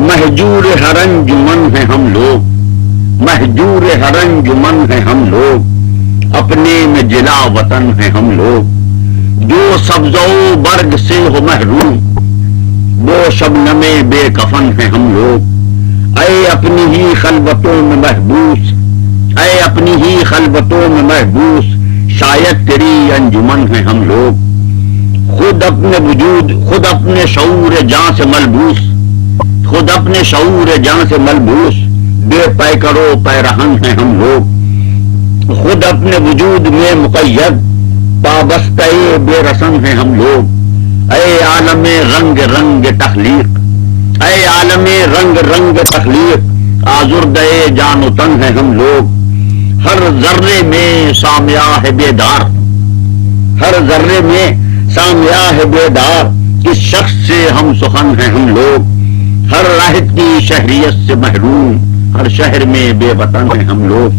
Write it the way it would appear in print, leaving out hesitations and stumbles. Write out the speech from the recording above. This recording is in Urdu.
محجور ہر انجمن ہیں ہم لوگ، محجور ہر انجمن ہیں ہم لوگ، اپنے میں جلا وطن ہیں ہم لوگ، جو سبز و برگ سے ہو محروم، وہ شبنم بے کفن ہیں ہم لوگ، اے اپنی ہی خلوتوں میں محبوس، اے اپنی ہی خلوتوں میں محبوس، شاید تیری انجمن ہیں ہم لوگ، خود اپنے وجود، خود اپنے شعور جاں سے ملبوس، خود اپنے شعور جاں سے ملبوس، بے پیکرو پیرہن ہیں ہم لوگ، خود اپنے وجود میں مقید، پابستہ بے رسن ہیں ہم لوگ، اے عالم رنگ رنگ تخلیق، اے عالم رنگ رنگ تخلیق، آزردہ جان و تن ہیں ہم لوگ، ہر ذرے میں سامعہ ہے بیدار، ہر ذرے میں سامعہ ہے بیدار، کس شخص سے ہم سخن ہیں ہم لوگ، ہر راحت کی شہریت سے محروم، ہر شہر میں بے وطن ہیں ہم لوگ۔